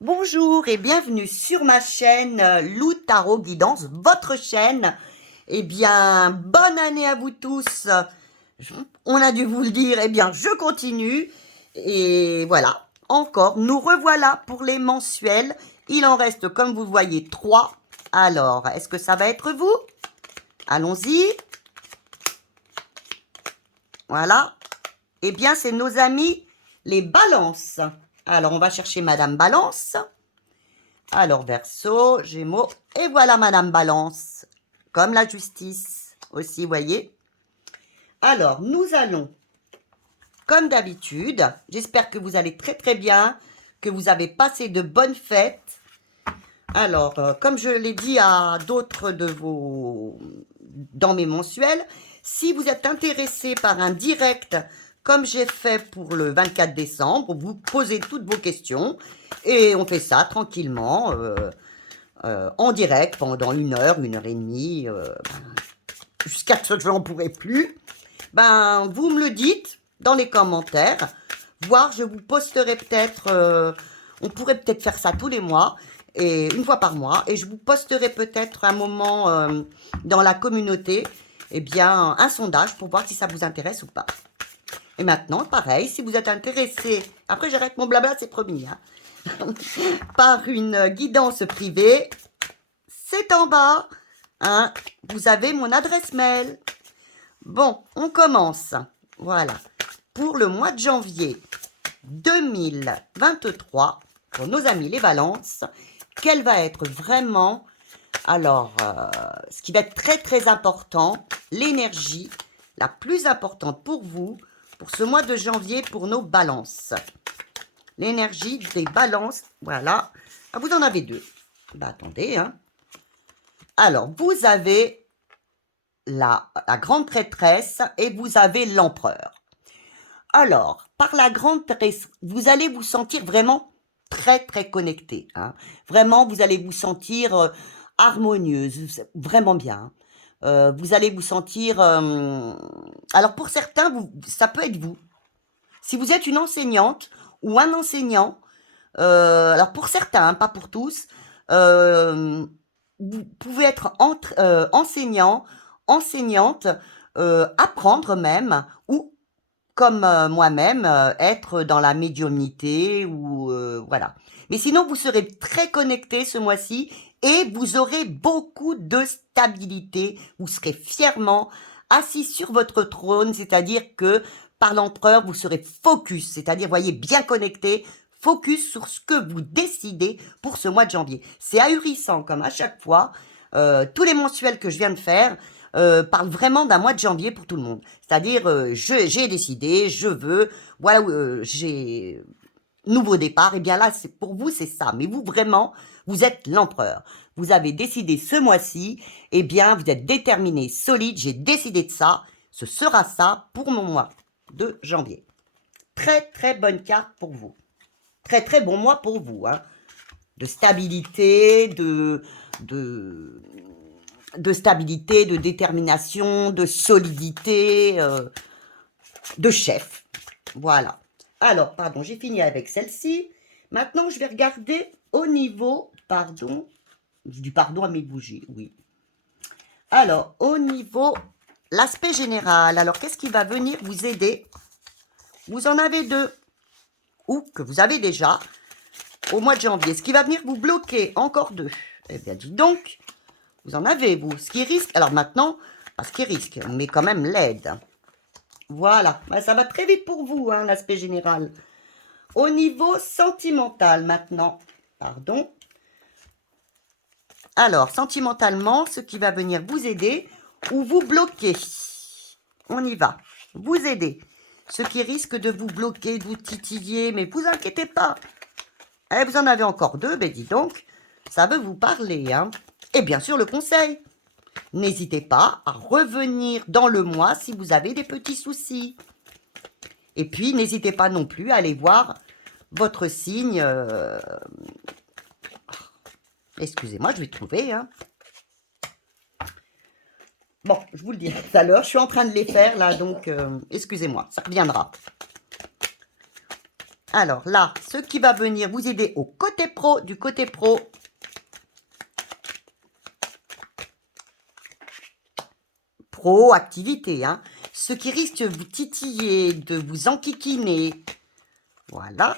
Bonjour et bienvenue sur ma chaîne Lou Tarot Guidance, votre chaîne. Eh bien, bonne année à vous tous. On a dû vous le dire, eh bien, je continue. Et voilà, encore, nous revoilà pour les mensuels. Il en reste, comme vous voyez, 3. Alors, est-ce que ça va être vous? Allons-y. Voilà. Eh bien, c'est nos amis, les balances. Alors, on va chercher Madame Balance. Alors, Verseau, Gémeaux, et voilà Madame Balance, comme la justice aussi, voyez. Alors, nous allons, comme d'habitude, j'espère que vous allez très très bien, que vous avez passé de bonnes fêtes. Alors, comme je l'ai dit à d'autres de vos, dans mes mensuels, si vous êtes intéressé par un direct, comme j'ai fait pour le 24 décembre, vous posez toutes vos questions et on fait ça tranquillement. En direct pendant 1 heure et demie, jusqu'à ce que je n'en pourrai plus. Ben, vous me le dites dans les commentaires, voire je vous posterai peut-être, on pourrait peut-être faire ça tous les mois, et une fois par mois, et je vous posterai peut-être un moment dans la communauté, eh bien, un sondage pour voir si ça vous intéresse ou pas. Et maintenant, pareil, si vous êtes intéressé, après j'arrête mon blabla, c'est promis, hein, par une guidance privée, c'est en bas, hein, vous avez mon adresse mail. Bon, on commence. Voilà. Pour le mois de janvier 2023, pour nos amis les balances, quelle va être vraiment, alors, ce qui va être très très important, l'énergie la plus importante pour vous, pour ce mois de janvier, pour nos balances. L'énergie des balances, voilà. Ah, vous en avez deux. Bah, attendez, hein. Alors, vous avez la grande prêtresse et vous avez l'empereur. Alors, par la grande prêtresse, vous allez vous sentir vraiment très, très connecté. Hein. Vraiment, vous allez vous sentir harmonieuse, vraiment bien. Vous allez vous sentir... alors, pour certains, ça peut être vous. Si vous êtes une enseignante ou un enseignant, alors pour certains, hein, pas pour tous, vous pouvez être enseignant, enseignante, apprendre même, ou comme moi-même, être dans la médiumnité, ou voilà. Mais sinon, vous serez très connecté ce mois-ci et vous aurez beaucoup de stabilité. Vous serez fièrement assis sur votre trône, c'est-à-dire que par l'empereur, vous serez focus, c'est-à-dire, voyez, bien connecté, focus sur ce que vous décidez pour ce mois de janvier. C'est ahurissant, comme à chaque fois. Tous les mensuels que je viens de faire parlent vraiment d'un mois de janvier pour tout le monde. C'est-à-dire, j'ai décidé, je veux, voilà, j'ai nouveau départ. Et bien là, pour vous, c'est ça. Mais vous, vraiment, vous êtes l'empereur. Vous avez décidé ce mois-ci, eh bien, vous êtes déterminé, solide. J'ai décidé de ça. Ce sera ça pour mon mois de janvier. Très, très bonne carte pour vous. Très, très bon mois pour vous. Hein. De stabilité, de stabilité, de détermination, de solidité, de chef. Voilà. Alors, pardon, j'ai fini avec celle-ci. Maintenant, je vais regarder au niveau, pardon, je dis pardon à mes bougies, oui. Alors, au niveau, l'aspect général. Alors, qu'est-ce qui va venir vous aider? Vous en avez deux, ou que vous avez déjà, au mois de janvier. Ce qui va venir vous bloquer, encore deux. Eh bien, dis donc, vous en avez, vous. Ce qui risque, alors maintenant, pas ce qui risque, mais quand même l'aide. Voilà, ben, ça va très vite pour vous, hein, l'aspect général. Au niveau sentimental, maintenant, pardon. Alors, sentimentalement, ce qui va venir vous aider ou vous bloquer. On y va. Vous aider. Ce qui risque de vous bloquer, de vous titiller, mais vous inquiétez pas. Eh, vous en avez encore deux, ben dis donc, ça veut vous parler, hein. Et bien sûr, le conseil. N'hésitez pas à revenir dans le mois si vous avez des petits soucis. Et puis, n'hésitez pas non plus à aller voir votre signe. Excusez-moi, je vais trouver. Hein. Bon, je vous le dis tout à l'heure, je suis en train de les faire là, donc excusez-moi, ça reviendra. Alors là, ce qui va venir vous aider au côté pro, du côté pro, activité, hein. Ce qui risque de vous titiller, de vous enquiquiner. Voilà.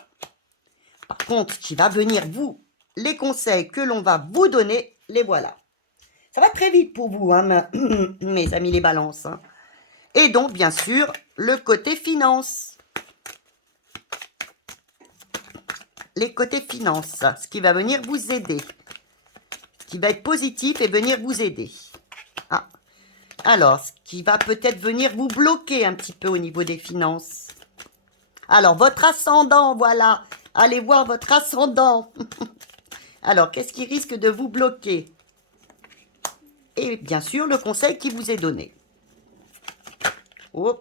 Par contre, ce qui va venir vous, les conseils que l'on va vous donner, les voilà. Ça va très vite pour vous, hein, mes amis les balances. Hein. Et donc, bien sûr, le côté finance. Les côtés finances, ce qui va venir vous aider. Ce qui va être positif et venir vous aider. Ah. Alors, ce qui va peut-être venir vous bloquer un petit peu au niveau des finances. Alors, votre ascendant, voilà. Allez voir votre ascendant. Alors, qu'est-ce qui risque de vous bloquer? Et bien sûr, le conseil qui vous est donné. Oh,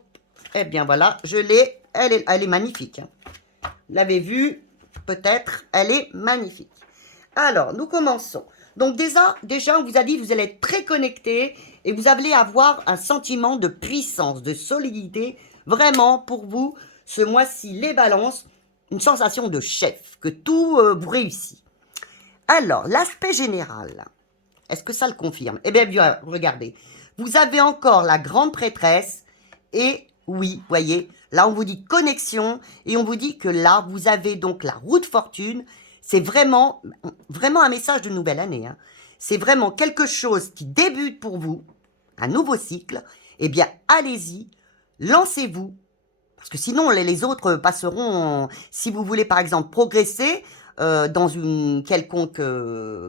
eh bien voilà, je l'ai. Elle est magnifique. Vous l'avez vu, peut-être, elle est magnifique. Alors, nous commençons. Donc déjà, on vous a dit que vous allez être très connecté et vous allez avoir un sentiment de puissance, de solidité. Vraiment, pour vous, ce mois-ci, les balances, une sensation de chef, que tout vous réussit. Alors, l'aspect général, est-ce que ça le confirme? Eh bien, regardez, vous avez encore la grande prêtresse et oui, voyez, là on vous dit connexion et on vous dit que là, vous avez donc la roue de fortune. C'est vraiment, vraiment un message de nouvelle année. Hein. C'est vraiment quelque chose qui débute pour vous, un nouveau cycle. Eh bien, allez-y, lancez-vous. Parce que sinon, les autres passeront, si vous voulez par exemple progresser dans une quelconque,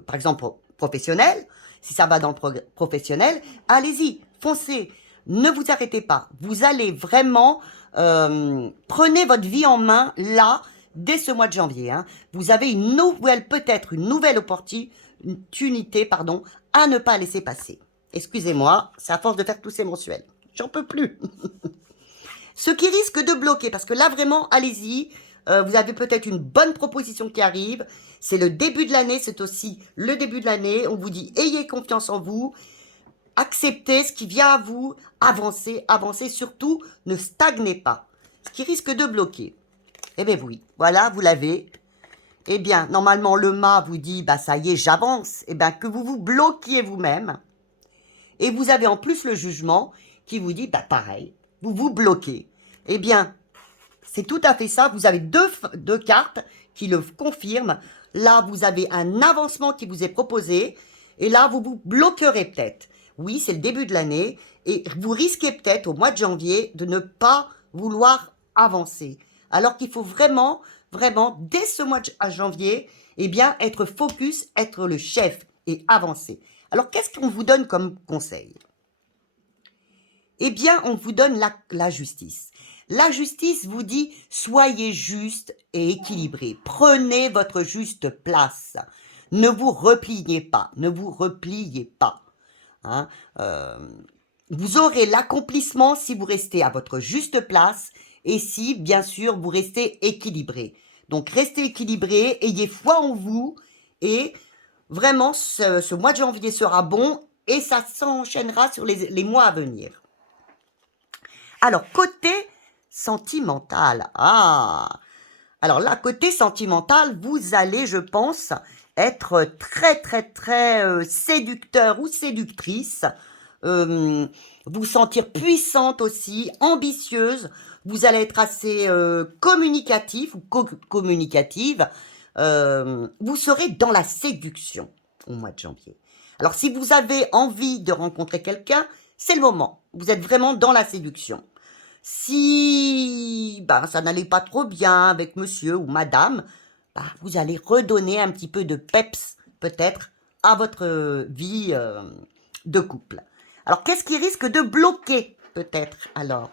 par exemple professionnelle, si ça va dans le professionnel, allez-y, foncez, ne vous arrêtez pas. Vous allez vraiment, prenez votre vie en main là, dès ce mois de janvier. Hein. Vous avez une nouvelle, peut-être une nouvelle opportunité, pardon, à ne pas laisser passer. Excusez-moi, c'est à force de faire tous ces mensuels. J'en peux plus. Ce qui risque de bloquer, parce que là vraiment, allez-y, vous avez peut-être une bonne proposition qui arrive, c'est le début de l'année, c'est aussi le début de l'année, on vous dit ayez confiance en vous, acceptez ce qui vient à vous, avancez, avancez, surtout ne stagnez pas. Ce qui risque de bloquer, eh bien oui, voilà, vous l'avez. Eh bien, normalement, le mât vous dit, bah ça y est, j'avance, eh bien que vous vous bloquiez vous-même, et vous avez en plus le jugement qui vous dit, bah pareil, vous vous bloquez. Eh bien, c'est tout à fait ça. Vous avez deux cartes qui le confirment. Là, vous avez un avancement qui vous est proposé. Et là, vous vous bloquerez peut-être. Oui, c'est le début de l'année. Et vous risquez peut-être au mois de janvier de ne pas vouloir avancer. Alors qu'il faut vraiment, vraiment, dès ce mois de janvier, eh bien, être focus, être le chef et avancer. Alors, qu'est-ce qu'on vous donne comme conseil? Eh bien, on vous donne la justice. La justice vous dit, soyez juste et équilibré. Prenez votre juste place. Ne vous repliez pas. Ne vous repliez pas. Hein, vous aurez l'accomplissement si vous restez à votre juste place et si, bien sûr, vous restez équilibré. Donc, restez équilibré, ayez foi en vous et vraiment, ce mois de janvier sera bon et ça s'enchaînera sur les mois à venir. Alors, côté sentimental. Ah, alors là, côté sentimental, vous allez, je pense, être très, très, très séducteur ou séductrice. Vous sentir puissante aussi, ambitieuse. Vous allez être assez communicatif ou communicative. Vous serez dans la séduction au mois de janvier. Alors, si vous avez envie de rencontrer quelqu'un, c'est le moment. Vous êtes vraiment dans la séduction. Si ça n'allait pas trop bien avec monsieur ou madame, vous allez redonner un petit peu de peps, peut-être, à votre vie de couple. Alors, qu'est-ce qui risque de bloquer, peut-être, alors?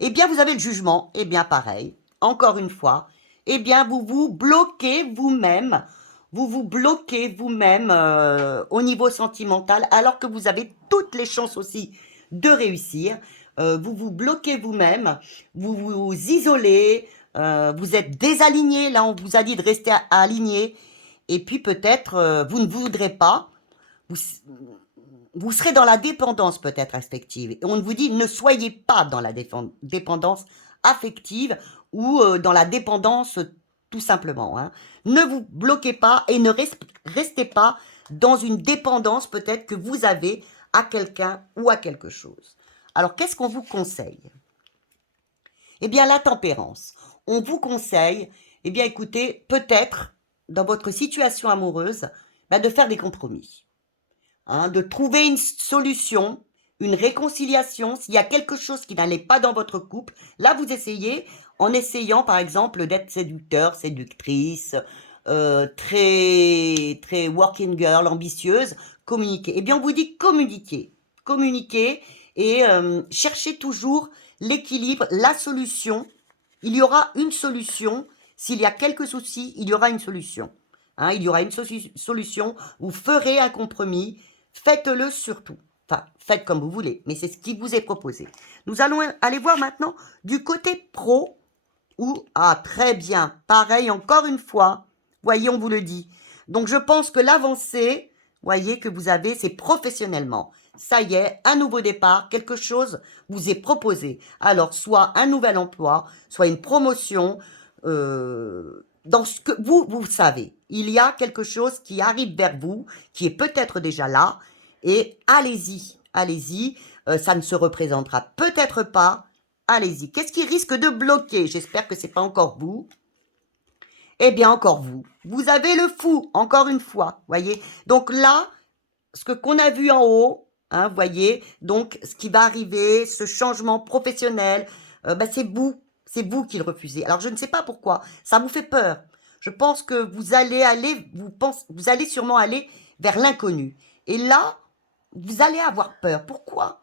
Eh bien, vous avez le jugement. Eh bien, pareil, encore une fois, eh bien, vous vous bloquez vous-même. Vous vous bloquez vous-même au niveau sentimental, alors que vous avez toutes les chances aussi de réussir. Vous vous bloquez vous-même, vous vous isolez, vous êtes désaligné. Là, on vous a dit de rester aligné. Et puis peut-être, vous ne voudrez pas. Vous serez dans la dépendance peut-être affective. Et on vous dit, ne soyez pas dans la dépendance affective ou dans la dépendance tout simplement. Hein. Ne vous bloquez pas et ne restez pas dans une dépendance peut-être que vous avez à quelqu'un ou à quelque chose. Alors, qu'est-ce qu'on vous conseille? Eh bien, la tempérance. On vous conseille, eh bien, écoutez, peut-être, dans votre situation amoureuse, de faire des compromis. Hein, de trouver une solution, une réconciliation. S'il y a quelque chose qui n'allait pas dans votre couple, là, vous essayez, en essayant, par exemple, d'être séducteur, séductrice, très, très working girl, ambitieuse, communiquer. Eh bien, on vous dit communiquer. Communiquer et cherchez toujours l'équilibre, la solution. Il y aura une solution. S'il y a quelques soucis, il y aura une solution. Hein, il y aura une solution. Vous ferez un compromis. Faites-le surtout. Enfin, faites comme vous voulez, mais c'est ce qui vous est proposé. Nous allons aller voir maintenant du côté pro, où, ah, très bien, pareil, encore une fois, voyez, on vous le dit. Donc, je pense que l'avancée, voyez, que vous avez, c'est professionnellement. Ça y est, un nouveau départ, quelque chose vous est proposé. Alors, soit un nouvel emploi, soit une promotion, dans ce que vous savez. Il y a quelque chose qui arrive vers vous, qui est peut-être déjà là, et allez-y, allez-y, ça ne se représentera peut-être pas, allez-y. Qu'est-ce qui risque de bloquer? J'espère que ce n'est pas encore vous. Eh bien, encore vous. Vous avez le fou, encore une fois, voyez. Donc là, ce qu'on a vu en haut, hein, voyez, donc ce qui va arriver, ce changement professionnel, c'est vous qui le refusez. Alors je ne sais pas pourquoi, ça vous fait peur. Je pense que vous allez sûrement aller vers l'inconnu. Et là, vous allez avoir peur. Pourquoi?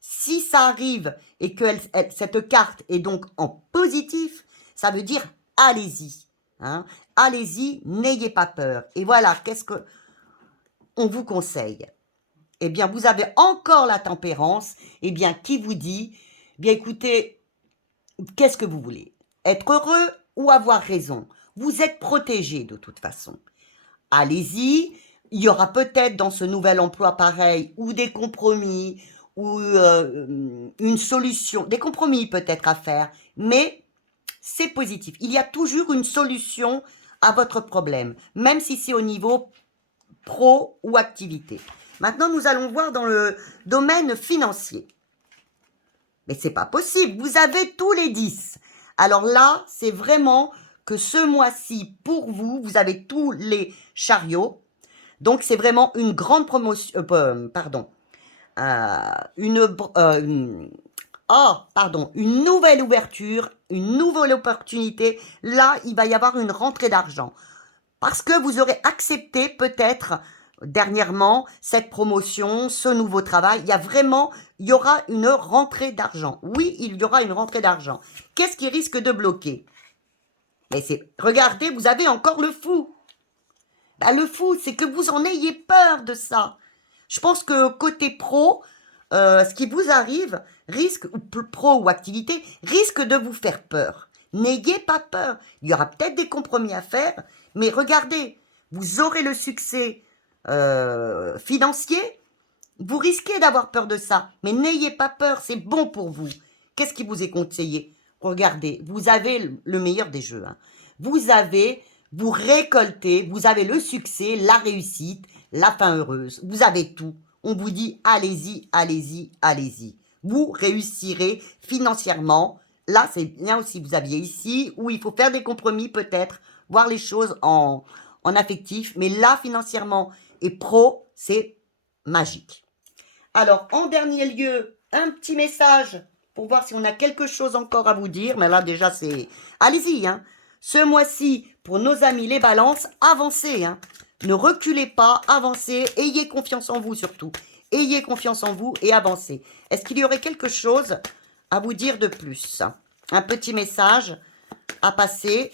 Si ça arrive et que cette carte est donc en positif, ça veut dire allez-y. Hein, allez-y, n'ayez pas peur. Et voilà, qu'est-ce que on vous conseille? Eh bien, vous avez encore la tempérance, eh bien, qui vous dit, bien écoutez, qu'est-ce que vous voulez? Être heureux ou avoir raison? Vous êtes protégé de toute façon. Allez-y, il y aura peut-être dans ce nouvel emploi pareil, ou des compromis, ou une solution, des compromis peut-être à faire, mais c'est positif. Il y a toujours une solution à votre problème, même si c'est au niveau pro ou activité. Maintenant, nous allons voir dans le domaine financier. Mais c'est pas possible, vous avez tous les 10. Alors là, c'est vraiment que ce mois-ci, pour vous, vous avez tous les chariots. Donc, c'est vraiment une grande promotion, pardon, une nouvelle ouverture, une nouvelle opportunité. Là, il va y avoir une rentrée d'argent. Parce que vous aurez accepté peut-être dernièrement cette promotion, ce nouveau travail. Il y aura une rentrée d'argent. Oui, il y aura une rentrée d'argent. Qu'est-ce qui risque de bloquer? Mais regardez, vous avez encore le fou. Le fou, c'est que vous en ayez peur de ça. Je pense que côté pro, ce qui vous arrive pro ou activité, risque de vous faire peur. N'ayez pas peur. Il y aura peut-être des compromis à faire, mais regardez, vous aurez le succès financier. Vous risquez d'avoir peur de ça, mais n'ayez pas peur, c'est bon pour vous. Qu'est-ce qui vous est conseillé? Regardez, vous avez le meilleur des jeux. Hein. Vous récoltez, vous avez le succès, la réussite, la fin heureuse. Vous avez tout. On vous dit, allez-y, allez-y, allez-y. Vous réussirez financièrement. Là, c'est bien aussi, vous aviez ici, où il faut faire des compromis peut-être, voir les choses en affectif. Mais là, financièrement et pro, c'est magique. Alors, en dernier lieu, un petit message pour voir si on a quelque chose encore à vous dire. Mais là, déjà, c'est... Allez-y, hein. Ce mois-ci, pour nos amis les balances, avancez, hein. Ne reculez pas, avancez, ayez confiance en vous surtout. Ayez confiance en vous et avancez. Est-ce qu'il y aurait quelque chose à vous dire de plus? Un petit message à passer.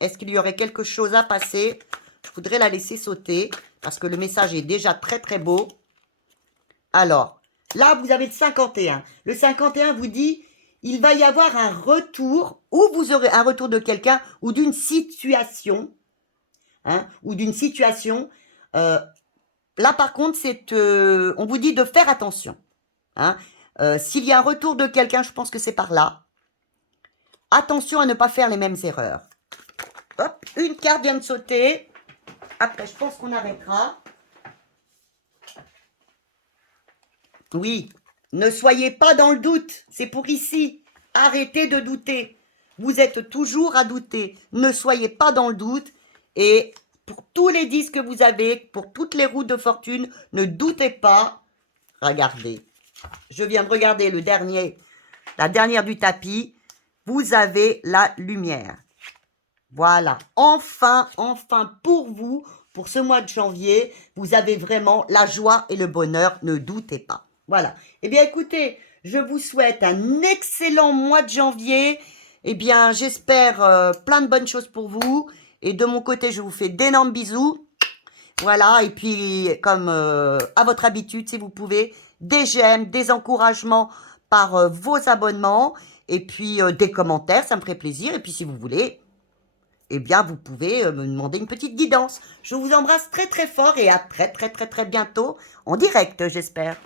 Est-ce qu'il y aurait quelque chose à passer? Je voudrais la laisser sauter parce que le message est déjà très très beau. Alors, là, vous avez le 51. Le 51 vous dit, il va y avoir un retour, ou vous aurez un retour de quelqu'un, ou d'une situation, hein, ou d'une situation. Là, par contre, on vous dit de faire attention. Hein. S'il y a un retour de quelqu'un, je pense que c'est par là. attention à ne pas faire les mêmes erreurs. Hop, une carte vient de sauter. Après, je pense qu'on arrêtera. Oui, ne soyez pas dans le doute. C'est pour ici. Arrêtez de douter. Vous êtes toujours à douter. Ne soyez pas dans le doute. Et pour tous les 10 que vous avez, pour toutes les roues de fortune, ne doutez pas. Regardez. Je viens de regarder la dernière du tapis. Vous avez la lumière. Voilà. Enfin pour vous, pour ce mois de janvier, vous avez vraiment la joie et le bonheur. Ne doutez pas. Voilà. Eh bien, écoutez, je vous souhaite un excellent mois de janvier. Eh bien, j'espère plein de bonnes choses pour vous. Et de mon côté, je vous fais d'énormes bisous. Voilà. Et puis, comme à votre habitude, si vous pouvez, des j'aime, des encouragements par vos abonnements. Et puis, des commentaires, ça me ferait plaisir. Et puis, si vous voulez, eh bien, vous pouvez me demander une petite guidance. Je vous embrasse très, très fort et à très, très, très, très bientôt en direct, j'espère.